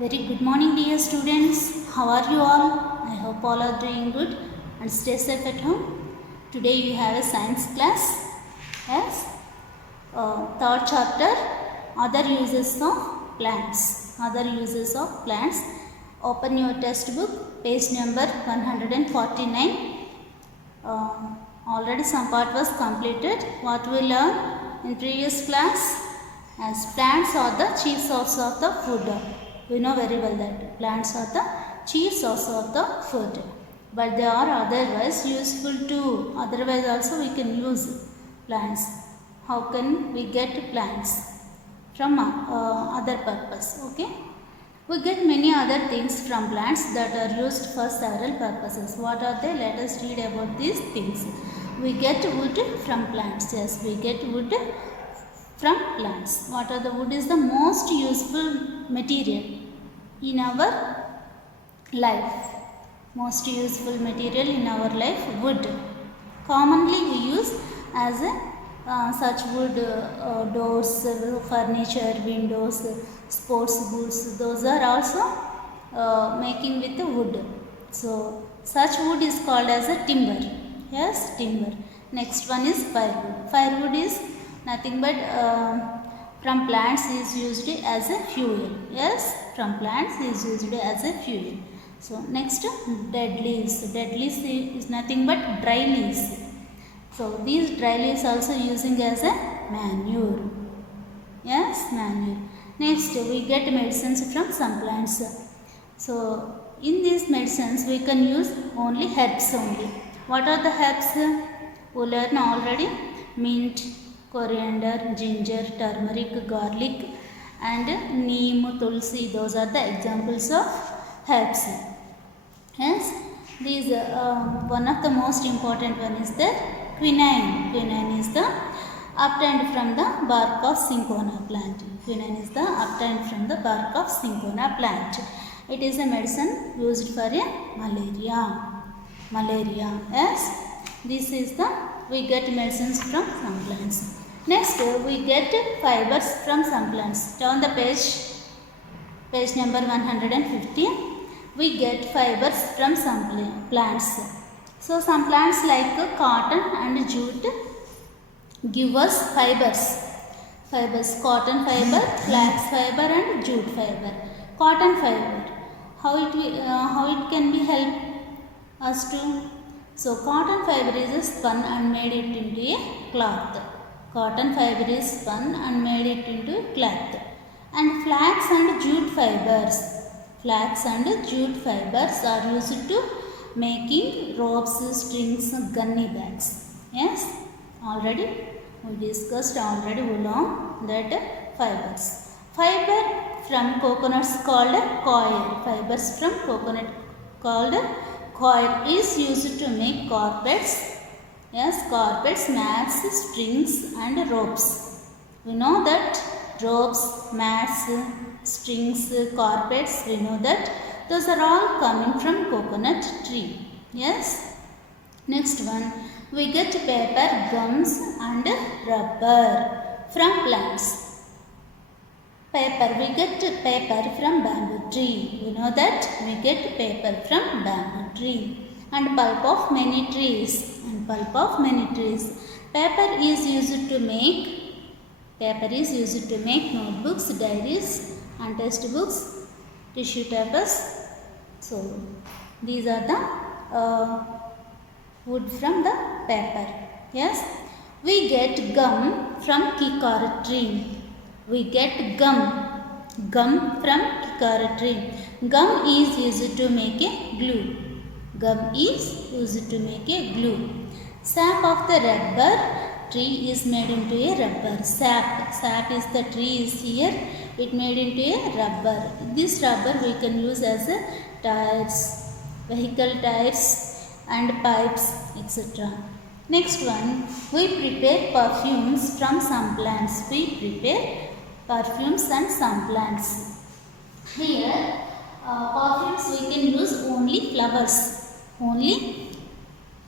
Very good morning, dear students. How are you all? I hope all are doing good and stay safe at home. Today you have a science class. Yes. Third chapter, other uses of plants. Other uses of plants. Open your textbook, page number 149. Already some part was completed. What we learned in previous class? As plants are the chief source of the food. We know very well that plants are the chief source of the food. But they are otherwise useful too. Otherwise also we can use plants. How can we get plants? From other purpose. Okay. We get many other things from plants that are used for several purposes. What are they? Let us read about these things. We get wood from plants. Yes, we get wood from plants. What are the wood is the most useful material in our life. Most useful material in our life, wood. Commonly we use as a such wood doors, furniture, windows, sports goods. Those are also making with the wood. So such wood is called as a timber. Yes, timber. Next one is firewood. Firewood is nothing but from plants is used as a fuel. Yes, from plants is used as a fuel. So next, dead leaves. Dead leaves is nothing but dry leaves. So these dry leaves also using as a manure. Yes, manure. Next, we get medicines from some plants. So in these medicines we can use only herbs only. What are the herbs? We learn already. Mint, coriander, ginger, turmeric, garlic and neem, tulsi. Those are the examples of herbs. Yes, these one of the most important one is the quinine. Quinine is the obtained from the bark of cinchona plant. Quinine is the obtained from the bark of cinchona plant. It is a medicine used for a malaria. Yes, this is the we get medicines from some plants. Next, we get fibers from some plants. Turn the page number 115. We get fibers from some plants. So some plants like cotton and jute give us fibers. Cotton fiber, flax fiber and jute fiber. Cotton fiber. How it can be help us to? So cotton fiber is spun and made it into a cloth. Cotton fiber is spun and made it into cloth. And flax and jute fibers. Flax and jute fibers are used to making ropes, strings, gunny bags. Yes, already we discussed already along that fibers. Fiber from coconuts called coir. Fibers from coconut called coir is used to make carpets. Yes, carpets, mats, strings and ropes. We know that ropes, mats, strings, carpets, we know that those are all coming from coconut tree. Yes. Next one, we get paper, gums and rubber from plants. Paper, we get paper from bamboo tree. We know that we get paper from bamboo tree. And pulp of many trees. Paper is used to make notebooks, diaries and textbooks, tissue papers. So these are the wood from the paper. Yes, we get gum from kikara tree. We get gum from kikara tree. Gum is used to make a glue. Sap of the rubber tree is made into a rubber. Sap is the tree is here. It made into a rubber. This rubber we can use as a tires, vehicle tires and pipes, etc. Next one, we prepare perfumes from some plants. Here, perfumes we can use only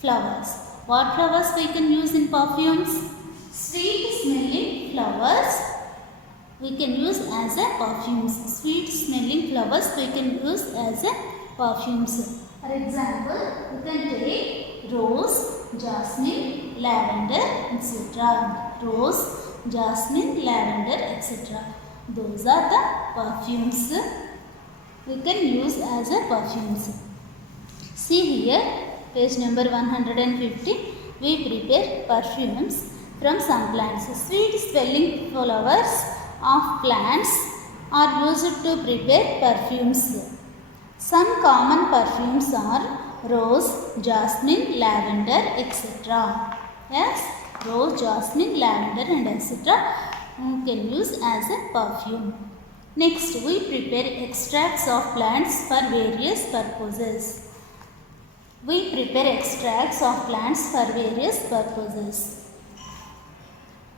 flowers. What flowers we can use in perfumes? Sweet smelling flowers we can use as a perfumes. Sweet smelling flowers we can use as a perfumes. For example, you can take rose, jasmine, lavender, etc. Rose, jasmine, lavender, etc. Those are the perfumes we can use as a perfumes. See here, page number 150. We prepare perfumes from some plants. Sweet smelling flowers of plants are used to prepare perfumes. Some common perfumes are rose, jasmine, lavender, etc. Yes, rose, jasmine, lavender and etc. You can use as a perfume. Next, we prepare extracts of plants for various purposes. We prepare extracts of plants for various purposes.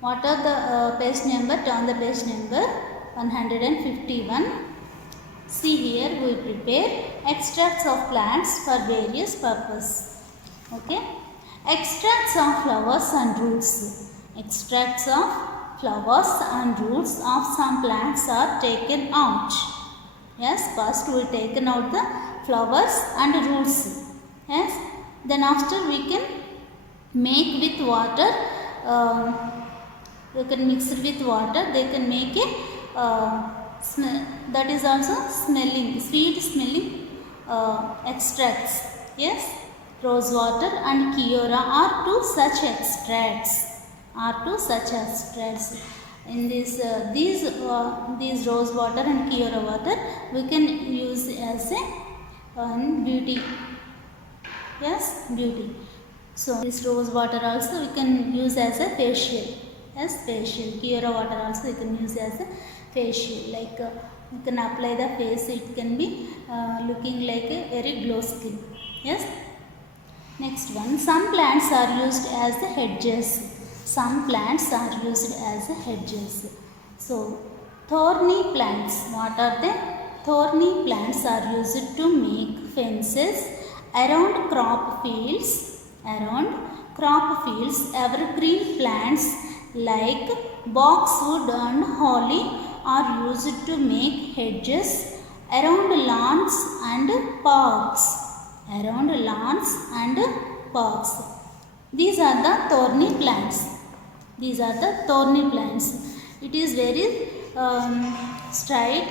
What are the page number? Turn the page number 151. See here, we prepare extracts of plants for various purposes. Okay. Extracts of flowers and roots. Extracts of flowers and roots of some plants are taken out. Yes, first we taken out the flowers and roots. Yes, then after we can make with water, you can mix it with water, they can make a smell, that is also smelling, sweet smelling extracts. Yes, rose water and Kiora are two such extracts. In this these rose water and Kiora water we can use as a beauty. Yes, beauty. So this rose water also we can use as a facial. Yes, facial. Kiora water also we can use as a facial. Like you can apply the face, it can be looking like a very glow skin. Yes. Next one, some plants are used as the hedges. Some plants are used as hedges. So thorny plants, what are they? Thorny plants are used to make fences around crop fields. Evergreen plants like boxwood and holly are used to make hedges around lawns and parks. These are the thorny plants. It is very straight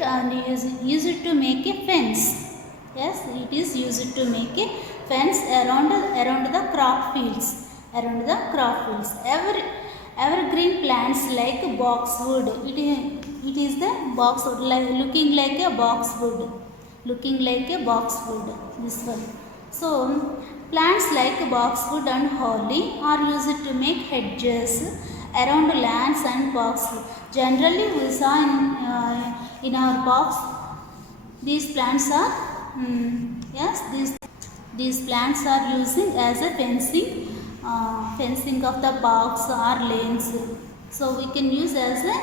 and used to make a fence. Yes, it is used to make a fence around the crop fields. Evergreen plants like boxwood. It is the boxwood, looking like a boxwood. This one. So plants like boxwood and holly are used to make hedges around lands and parks. Generally, we saw in our parks these plants are these plants are using as a fencing of the parks or lanes. So we can use as a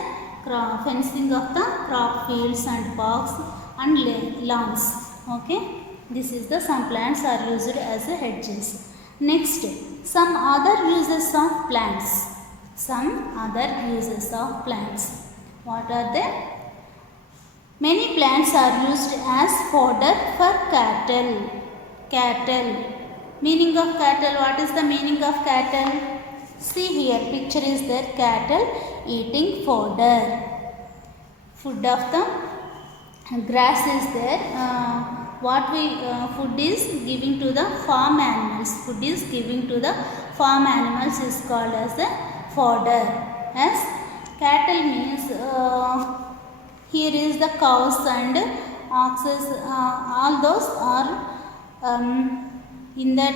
fencing of the crop fields and parks and lawns. Okay. This is some plants are used as hedges. Next, some other uses of plants. What are they? Many plants are used as fodder for cattle. Meaning of cattle. What is the meaning of cattle? See here, picture is there. Cattle eating fodder. Food of the grass is there. What food is giving to the farm animals. Is called as a fodder. Yes, cattle means here is the cows and oxes. All those are in that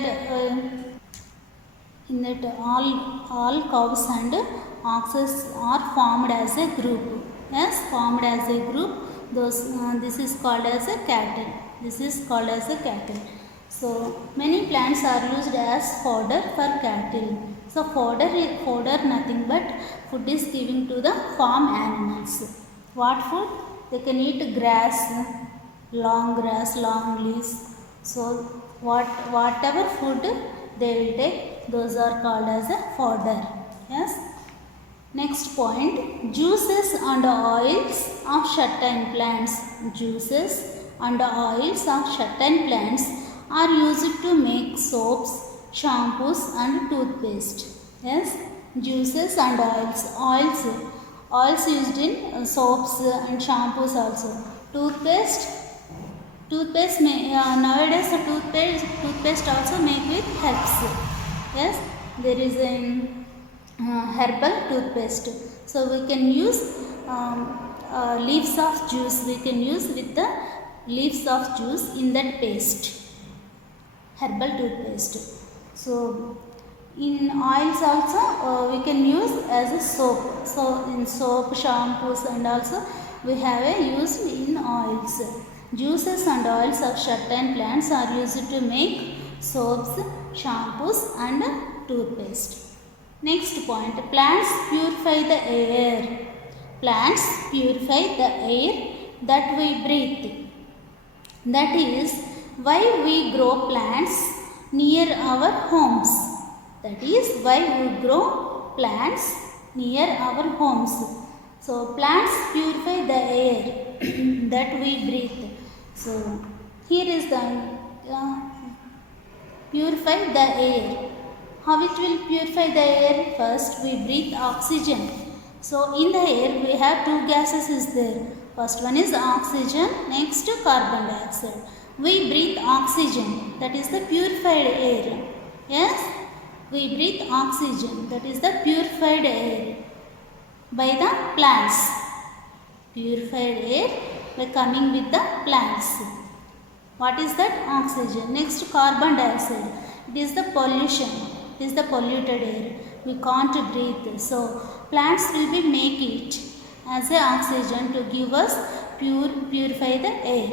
all cows and oxes are formed as a group. Yes, this is called as a cattle. So many plants are used as fodder for cattle. So fodder nothing but food is giving to the farm animals. What food? They can eat grass, long leaves. So whatever food they will take, those are called as a fodder. Yes. Next point, juices and oils of certain plants. Juices and oils of certain plants are used to make soaps, shampoos and toothpaste. Yes, juices and oils. Oils used in soaps and shampoos also. Toothpaste. Nowadays the toothpaste also make with herbs. Yes, there is a herbal toothpaste. So we can use leaves of juice. We can use with the leaves of juice in that paste. Herbal toothpaste. So in oils also we can use as a soap. So in soap, shampoos and also we have a use in oils. Juices and oils of certain plants are used to make soaps, shampoos and toothpaste. Next point, plants purify the air. Plants purify the air that we breathe. That is why we grow plants near our homes. That is why we grow plants near our homes. So plants purify the air that we breathe. So here is the purify the air. How it will purify the air? First we breathe oxygen. So in the air we have two gases is there. First one is oxygen, next carbon dioxide. We breathe oxygen, that is the purified air. Yes, we breathe oxygen, that is the purified air by the plants. Purified air by coming with the plants. What is that? Oxygen. Next carbon dioxide. It is the pollution. It is the polluted air. We can't breathe. So plants will be make it as a oxygen to give us purify the air.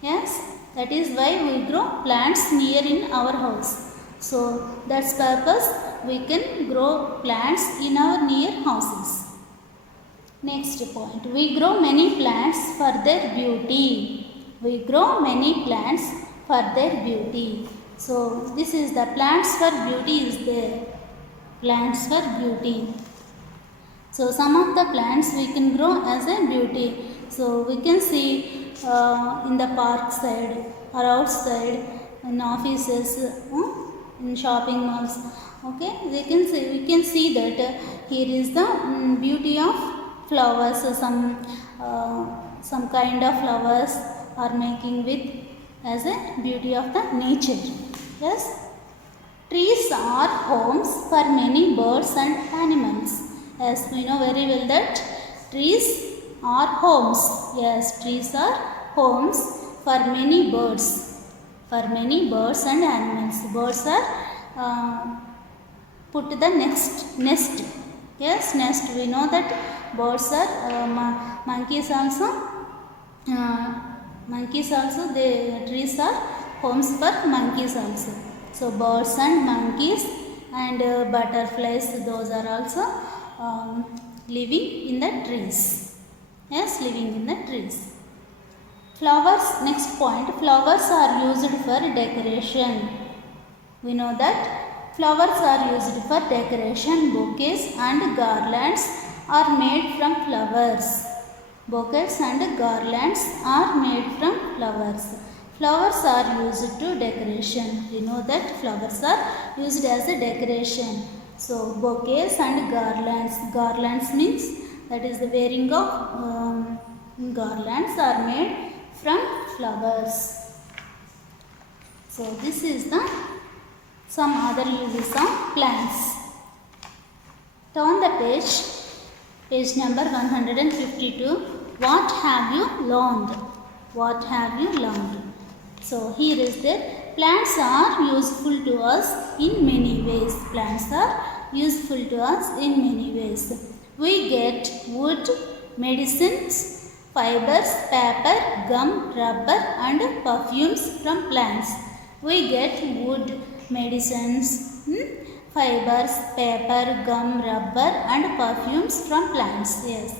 Yes, that is why we grow plants near in our house. So that's purpose we can grow plants in our near houses. Next point, we grow many plants for their beauty. We grow many plants for their beauty. So this is the plants for beauty is there. Plants for beauty. So some of the plants we can grow as a beauty. So we can see in the park side or outside in offices, in shopping malls. Okay, we can see that here is the beauty of flowers. So some kind of flowers are making with as a beauty of the nature. Yes, trees are homes for many birds and animals. As we know very well that trees are homes. Yes, trees are homes for many birds. For many birds and animals. Birds are put the nest. Yes, nest. We know that birds are monkeys also. The trees are homes for monkeys also. So birds and monkeys and butterflies, those are also living in the trees. Yes, living in the trees. Flowers, next point, flowers are used for decoration. We know that flowers are used for decoration. Bouquets and garlands are made from flowers. Bouquets and garlands are made from flowers. Flowers are used to decoration. We know that flowers are used as a decoration. So bouquets and garlands. Garlands means that is the wearing of garlands are made from flowers. So this is the some other uses of plants. Turn the page number 152. What have you learned? What have you learned? So here is that plants are useful to us in many ways. Plants are useful to us in many ways. We get wood, medicines, fibers, paper, gum, rubber and perfumes from plants. We get wood, medicines, fibers, paper, gum, rubber and perfumes from plants. Yes.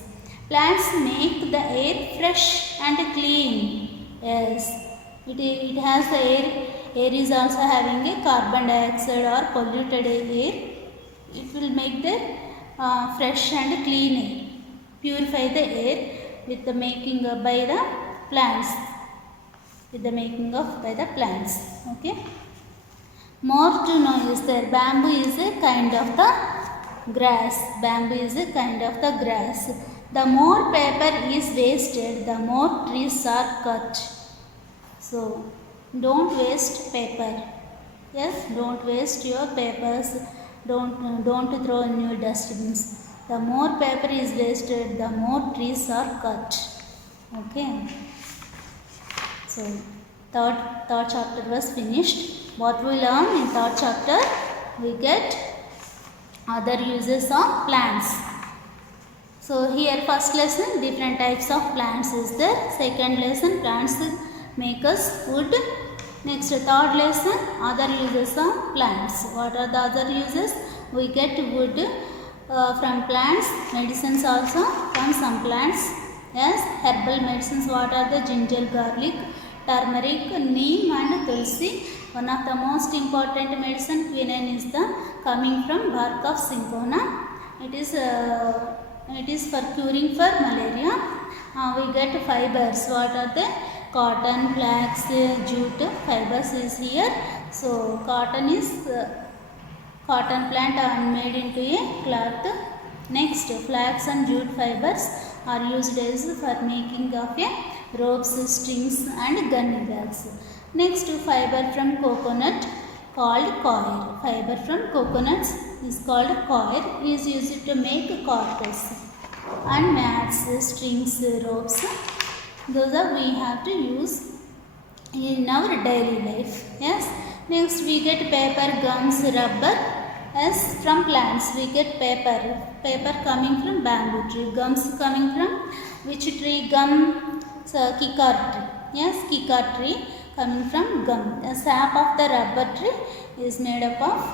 Plants make the air fresh and clean. Yes. It has the air. Air is also having a carbon dioxide or polluted air. It will make the fresh and clean air. Purify the air with the making by the plants. With the making of by the plants. Okay. More to know is there. Bamboo is a kind of the grass. Bamboo is a kind of the grass. The more paper is wasted, the more trees are cut. So, don't waste paper. Yes, don't waste your papers. Don't throw in your dustbins. The more paper is wasted, the more trees are cut. Okay. So, third chapter was finished. What we learn in third chapter? We get other uses of plants. So here first lesson, different types of plants is there. Second lesson, plants make us food. Next, third lesson, other uses of plants. What are the other uses? We get wood from plants, medicines also from some plants. Yes, herbal medicines. What are the ginger, garlic, turmeric, neem and tulsi. One of the most important medicine, quinine, is the coming from bark of cinchona. It is for curing for malaria. We get fibers. What are they? Cotton, flax, jute. Fibers is here. So cotton is cotton plant and made into a cloth. Next, flax and jute fibers are used as for making of a ropes, strings and gunny bags. Next, fiber from coconut called coir. Fiber from coconuts is called coir, is used to make carpets and mats, strings, ropes. Those are we have to use in our daily life. Yes. Next, we get paper, gums, rubber. Yes, from plants we get paper. Paper coming from bamboo tree. Gums coming from which tree? Gum. So, kikar tree. Yes, kikar tree coming from gum. The sap of the rubber tree is made up of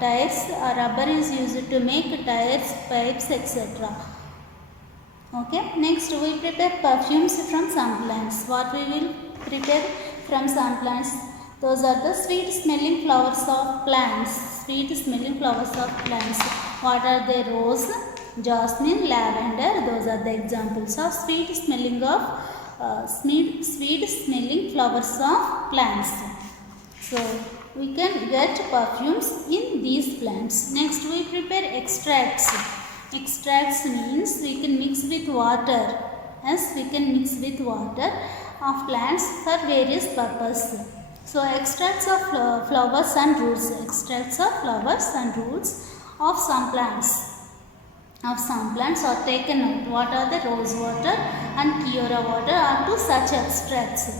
tires. Rubber is used to make tires, pipes, etc. Okay. Next, we prepare perfumes from some plants. What we will prepare from some plants? Those are the sweet smelling flowers of plants. Sweet smelling flowers of plants. What are they? Rose, jasmine, lavender. Those are the examples of sweet smelling flowers of plants. So we can get perfumes in these plants. Next, we prepare extracts. Extracts means we can mix with water. Yes, we can mix with water of plants for various purposes. So extracts of flowers and roots. Extracts of flowers and roots of some plants. Are taken out. What are the? Rose water and Kiora water are two such extracts.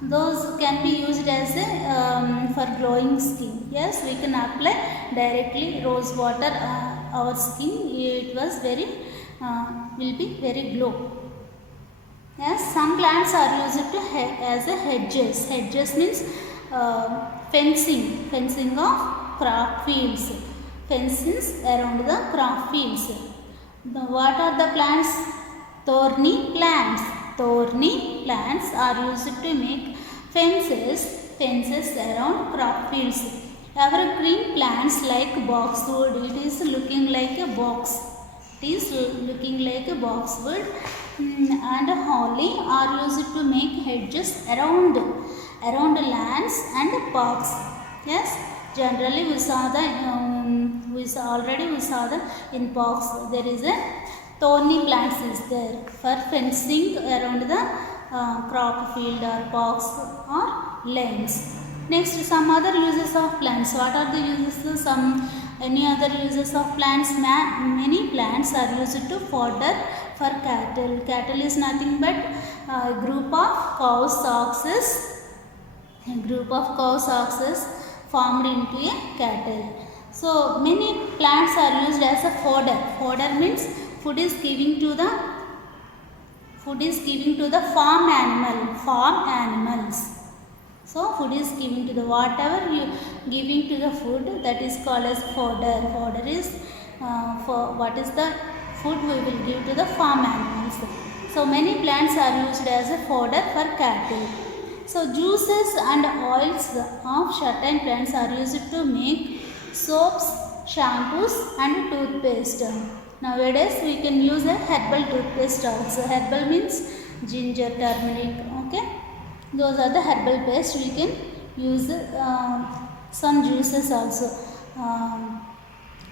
Those can be used as a for glowing skin. Yes, we can apply directly rose water our skin. It was will be very glow. Yes, some plants are used to as a hedges. Hedges means fencing of crop fields. Fences around the crop fields. What are the plants? Thorny plants. Thorny plants are used to make fences around crop fields. Evergreen plants like boxwood. It is looking like a box. It is looking like a boxwood. And holly are used to make hedges around lands and parks. Yes, generally we saw the in parks there is a thorny plants is there for fencing around the crop field or parks or lanes. Next, some other uses of plants. What are the uses? Any other uses of plants? Many plants are used to fodder for cattle. Cattle is nothing but a group of cows, oxes formed into a cattle. So many plants are used as a fodder. Fodder means food is giving to the farm animals. So food is given to the whatever you giving to the food, that is called as fodder. Fodder is for what is the food we will give to the farm animals. So many plants are used as a fodder for cattle. So juices and oils of certain plants are used to make soaps, shampoos and toothpaste. Nowadays we can use a herbal toothpaste also. Herbal means ginger, turmeric. Okay, those are the herbal paste. We can use some juices also.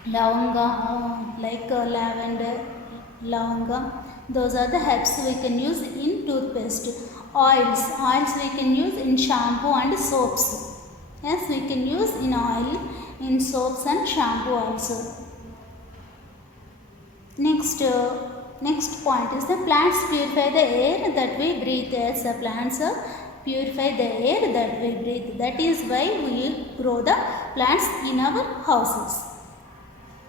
Lavanga, like lavender, lavanga. Those are the herbs we can use in toothpaste. Oils we can use in shampoo and soaps. Yes, we can use in oil, in soaps and shampoo also. Next point is the plants purify the air that we breathe. Yes, the plants purify the air that we breathe. That is why we grow the plants in our houses.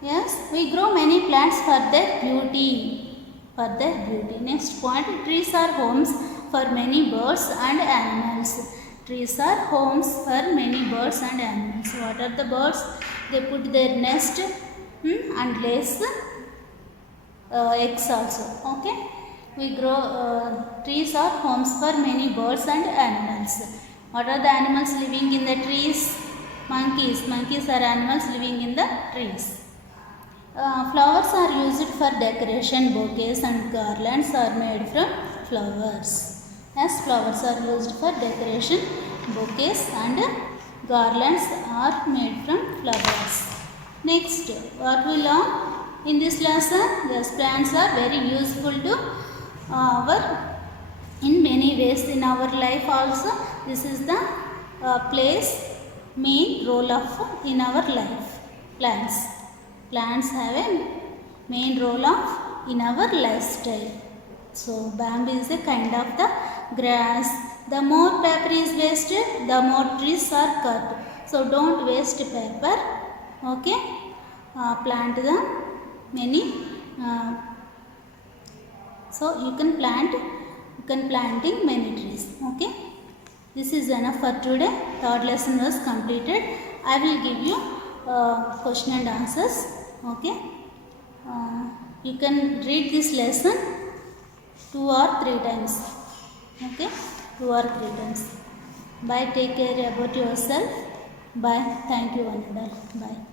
Yes, we grow many plants for their beauty. Next point, trees are homes for many birds and animals. Trees are homes for many birds and animals. What are the birds? They put their nest and lays eggs also. Okay, we grow trees are homes for many birds and animals. What are the animals living in the trees? Monkeys are animals living in the trees. Flowers are used for decoration. Bouquets and garlands are made from flowers. Yes, flowers are used for decoration. Bouquets and garlands are made from flowers. Next, what we learn in this lesson? Yes, plants are very useful to in many ways in our life also. This is the main role of in our life. Plants have a main role of in our lifestyle. So bamboo is a kind of the grass. The more paper is wasted, the more trees are cut. So don't waste paper. Okay, plant the many. So you can planting many trees. Okay, this is enough for today. Third lesson was completed. I will give you question and answers. Okay, you can read this lesson 2 or 3 times. Okay, 2 or 3 times. Bye. Take care about yourself. Bye. Thank you, one and all. Bye.